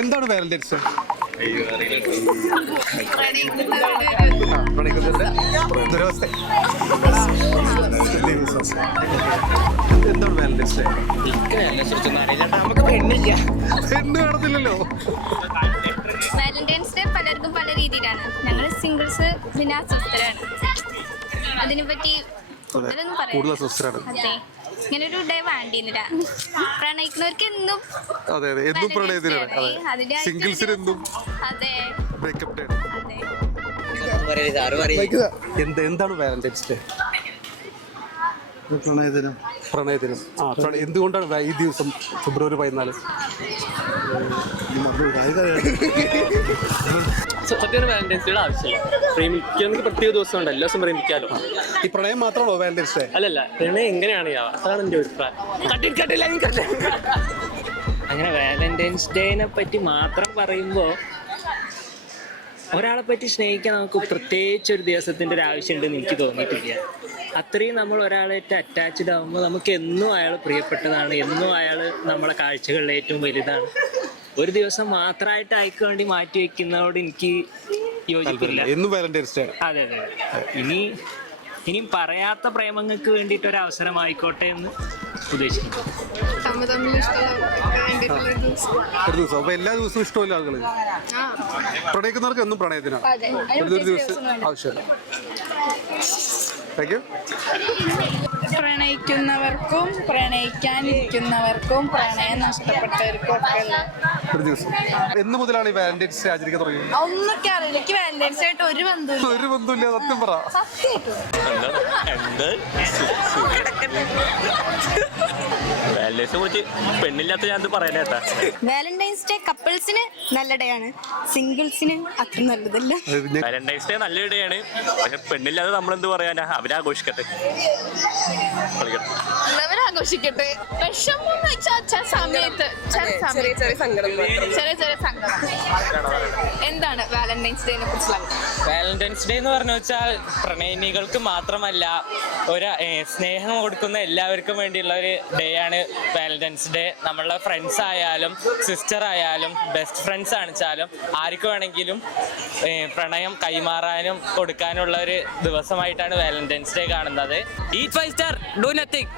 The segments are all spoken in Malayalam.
എന്താണ് വാലന്റൈൻസ് ഡേ? എന്താണ് വാലന്റൈൻസ് ഡേ? പെണ്ണ് കാണത്തില്ലല്ലോ. വാലന്റൈൻസ് ഡേ പലർക്കും പല രീതിയിലാണ്. ഞങ്ങൾ സിംഗിൾസ് പിന്നെ അസ്വസ്ഥരാണ്. അതിനെ പറ്റി കൂടുതൽ സ്വസ്ഥരാണ്. അതെ, ഇങ്ങനെ ഒരു ഡേ വേണ്ടിയില്ല. പ്രണയിക്കുന്നവർക്ക് എന്നും അതെ അതെ എന്നും പ്രണയത്തിനാണ്. സിംഗിൾസിന് എന്നും അതെ ബ്രേക്കപ്പ് ഡേ. അതെ. എന്താണ് വാലന്റൈൻസ് ഡേ? പ്രണയദിനം. പ്രണയദിനം. എന്തുകൊണ്ടാണ് ഈ ദിവസം ഫെബ്രുവരി 14? സത്യം വാലന്റൈൻസ് ഡേ ആവശ്യമില്ല. പ്രേമിക്കുന്ന പ്രത്യേക ദിവസം ഉണ്ട്, എല്ലാ ദിവസം പ്രേമിക്കാലോ. ഈ പ്രണയം മാത്രമാണോ വാലന്റൈൻസ് ഡേ? അല്ലല്ല, പ്രണയം എങ്ങനെയാണ് അതാണ് എൻ്റെ അഭിപ്രായം. അങ്ങനെ വാലന്റൈൻസ് ഡേനെ പറ്റി മാത്രം പറയുമ്പോൾ ഒരാളെ പറ്റി സ്നേഹിക്കാൻ നമുക്ക് പ്രത്യേകിച്ച് ഒരു ദിവസത്തിൻ്റെ ഒരു ആവശ്യമുണ്ടെന്ന് എനിക്ക് തോന്നിയിട്ടില്ല. അത്രയും നമ്മൾ ഒരാളായിട്ട് അറ്റാച്ച്ഡ് ആകുമ്പോൾ നമുക്ക് എന്നും അയാൾ പ്രിയപ്പെട്ടതാണ്, എന്നും അയാൾ നമ്മളെ കാഴ്ചകളിൽ ഏറ്റവും വലുതാണ്. ഒരു ദിവസം മാത്രമായിട്ട് അയക്ക് വേണ്ടി മാറ്റി വെക്കുന്നതോട് എനിക്ക് യോജിപ്പില്ല. അതെ അതെ. ഇനിയും പറയാത്ത പ്രേമങ്ങൾക്ക് വേണ്ടിയിട്ട് ഒരു അവസരമായിക്കോട്ടെ എന്ന് ഉദ്ദേശിക്കുന്നു. ഒരു ദിവസം. അപ്പൊ എല്ലാ ദിവസവും ഇഷ്ടമല്ല ആളുകൾ പ്രണയിക്കുന്നവർക്ക് എന്നും പ്രണയത്തിനാണ്. ഒരു ദിവസം ആവശ്യമില്ല. Thank you. പ്രണയിക്കുന്നവർക്കും പ്രണയിക്കാനിരിക്കുന്നവർക്കും പ്രണയം നഷ്ടപ്പെട്ടവർക്കും ഒക്കെ ഒരു ദിവസം. എന്ന് മുതലാണ് ഈ വാലന്റൈൻസ് ഡേ ആചരിക്കാൻ തുടങ്ങിയത്? ഒന്നൊക്കെ അറിയില്ല. എനിക്ക് വാലന്റൈൻസ് ആയിട്ട് ഒരു ബന്ധമില്ല. സത്യം പറ. പെണ്ണില്ലാത്ത ഞാൻ പറയാനേട്ടാ. വാലന്റൈൻസ് ഡേ കപ്പിൾസിന് നല്ല ഡേ ആണ്, സിംഗിൾസിന് അത്ര നല്ലതല്ല. വാലന്റൈൻസ് ഡേ നല്ല ഡേ ആണ്, പക്ഷെ പെണ്ണില്ലാതെ നമ്മളെന്ത് പറയാനാ? അവരാഘോഷിക്കട്ടെ. അവരാഘോഷിക്കട്ടെ. വിഷമം വെച്ചാൽ സമയത്ത് ചെറിയ സങ്കടം. എന്താണ് വാലന്റൈൻസ് ഡേനെ കുറിച്ചുള്ള? വാലന്റൈൻസ് ഡേ എന്ന് പറഞ്ഞു വെച്ചാൽ പ്രണയിനികൾക്ക് മാത്രമല്ല, ഒരു സ്നേഹം കൊടുക്കുന്ന എല്ലാവർക്കും വേണ്ടിയുള്ള ഒരു ഡേ ആണ് വാലന്റൈൻസ് ഡേ. നമ്മളുടെ ഫ്രണ്ട്സ് ആയാലും സിസ്റ്റർ ആയാലും ബെസ്റ്റ് ഫ്രണ്ട്സ് ആണെച്ചാലും ആർക്ക് വേണമെങ്കിലും പ്രണയം കൈമാറാനും കൊടുക്കാനുള്ള ഒരു ദിവസമായിട്ടാണ് വാലന്റൈൻസ് ഡേ കാണുന്നത്. Eat 5 star, do nothing.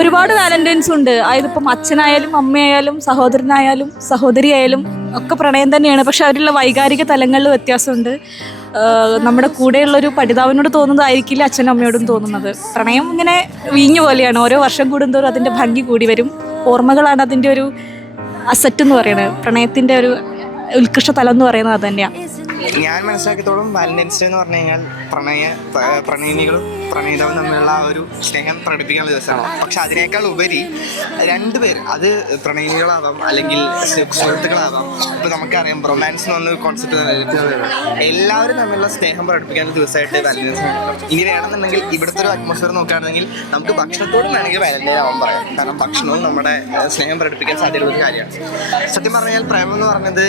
ഒരുപാട് വാലന്റൈൻസ് ഉണ്ട്. അതിപ്പം അച്ഛനായാലും അമ്മയായാലും സഹോദരനായാലും സഹോദരിയായാലും ഒക്കെ പ്രണയം തന്നെയാണ്. പക്ഷെ അവരുള്ള വൈകാരിക തലങ്ങളിൽ വ്യത്യാസമുണ്ട്. നമ്മുടെ കൂടെയുള്ളൊരു പഠിതാവിനോട് തോന്നുന്നതായിരിക്കില്ല അച്ഛനും അമ്മയോടും തോന്നുന്നത്. പ്രണയം ഇങ്ങനെ വീഞ്ഞു പോലെയാണ്, ഓരോ വർഷം കൂടുന്തോറും അതിൻ്റെ ഭംഗി കൂടി വരും. ഓർമ്മകളാണ് അതിൻ്റെ ഒരു അസറ്റ് എന്ന് പറയുന്നത്. പ്രണയത്തിൻ്റെ ഒരു ഉത്കൃഷ്ട തലം എന്ന് പറയുന്നത് അത് തന്നെയാണ്. ഞാൻ മനസ്സിലാക്കിയത്തോളം വാലന്റൈൻസ് ഡേ എന്ന് പറഞ്ഞു കഴിഞ്ഞാൽ പ്രണയിനികളും പ്രണയിതാവും തമ്മിലുള്ള ആ ഒരു സ്നേഹം പ്രകടിപ്പിക്കാനുള്ള ദിവസമാണ്. പക്ഷെ അതിനേക്കാൾ ഉപരി രണ്ടുപേർ, അത് പ്രണയിനികളാവാം അല്ലെങ്കിൽ സുഹൃത്തുക്കളാവാം, ഇപ്പൊ നമുക്കറിയാം റൊമാൻസ് എന്ന് പറഞ്ഞ കോൺസെപ്റ്റ് എല്ലാവരും തമ്മിലുള്ള സ്നേഹം പ്രകടിപ്പിക്കാനുള്ള ദിവസമായിട്ട് വാലന്റൈൻസ് ഡേ. ഇനി വേണമെന്നുണ്ടെങ്കിൽ ഇവിടുത്തെ ഒരു അറ്റ്മോസ്ഫിയർ നോക്കുകയാണെങ്കിൽ നമുക്ക് ഭക്ഷണത്തോടും വേണമെങ്കിൽ വാലന്റൈൻ ആവാൻ പറയാം. കാരണം ഭക്ഷണവും നമ്മുടെ സ്നേഹം പ്രകടിപ്പിക്കാൻ സാധ്യതയുള്ള ഒരു കാര്യമാണ്. സത്യം പറഞ്ഞാൽ പ്രേമം എന്ന് പറഞ്ഞത്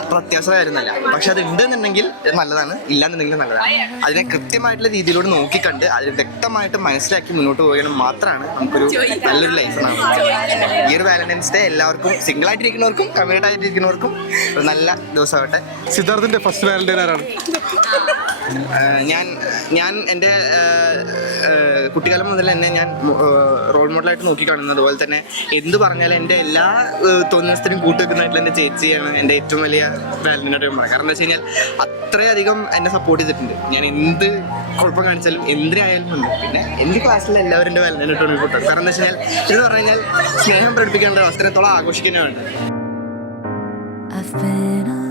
അത്ര അത്യാവശ്യ കാര്യമൊന്നുമല്ല. പക്ഷെ അത് ഉണ്ടെന്നുണ്ടെങ്കിൽ നല്ലതാണ്, ഇല്ലാന്നുണ്ടെങ്കിൽ നല്ലതാണ്. അതിനെ കൃത്യമായിട്ടുള്ള രീതിയിലൂടെ നോക്കിക്കണ്ട് അത് വ്യക്തമായിട്ട് മനസ്സിലാക്കി മുന്നോട്ട് പോകണം മാത്രമാണ് നമുക്കൊരു നല്ലൊരു ലൈഫ് ഉണ്ടാകുന്നത്. ഈ ഒരു വാലന്റൈൻസ് ഡേ എല്ലാവർക്കും സിംഗിൾ ആയിട്ടിരിക്കുന്നവർക്കും കമ്മ്യൂണിറ്റ് ആയിട്ടിരിക്കുന്നവർക്കും ഒരു നല്ല ദിവസമാവട്ടെ. സിദ്ധാർത്ഥിന്റെ ഫസ്റ്റ് വാലന്റൈൻ ആരാണ്? ഞാൻ എൻ്റെ കുട്ടിക്കാലം മുതൽ തന്നെ ഞാൻ റോൾ മോഡലായിട്ട് നോക്കിക്കാണുന്നത്. അതുപോലെ തന്നെ എന്ത് പറഞ്ഞാലും എൻ്റെ എല്ലാ തോന്നത്തിനും കൂട്ടുവെക്കുന്നതായിട്ടുള്ള എൻ്റെ ചേച്ചിയാണ് എൻ്റെ ഏറ്റവും വലിയ വാലന്റൈനായിട്ട് പറയുന്നത്. കാരണം എന്താ വെച്ച് കഴിഞ്ഞാൽ അത്രയധികം എന്നെ സപ്പോർട്ട് ചെയ്തിട്ടുണ്ട്. ഞാൻ എന്ത് കുഴപ്പം കാണിച്ചാലും എന്തിനായാലും ഉണ്ട്. പിന്നെ എൻ്റെ ക്ലാസ്സിലെ എല്ലാവരും എൻ്റെ വാലന്റൈനായിട്ട് ഫോട്ടോ. കാരണം എന്താ വെച്ച് കഴിഞ്ഞാൽ ഇതെന്ന് പറഞ്ഞു കഴിഞ്ഞാൽ സ്നേഹം പ്രകടിപ്പിക്കേണ്ട അവസരത്തോളം ആഘോഷിക്കുന്നതാണ്. I've been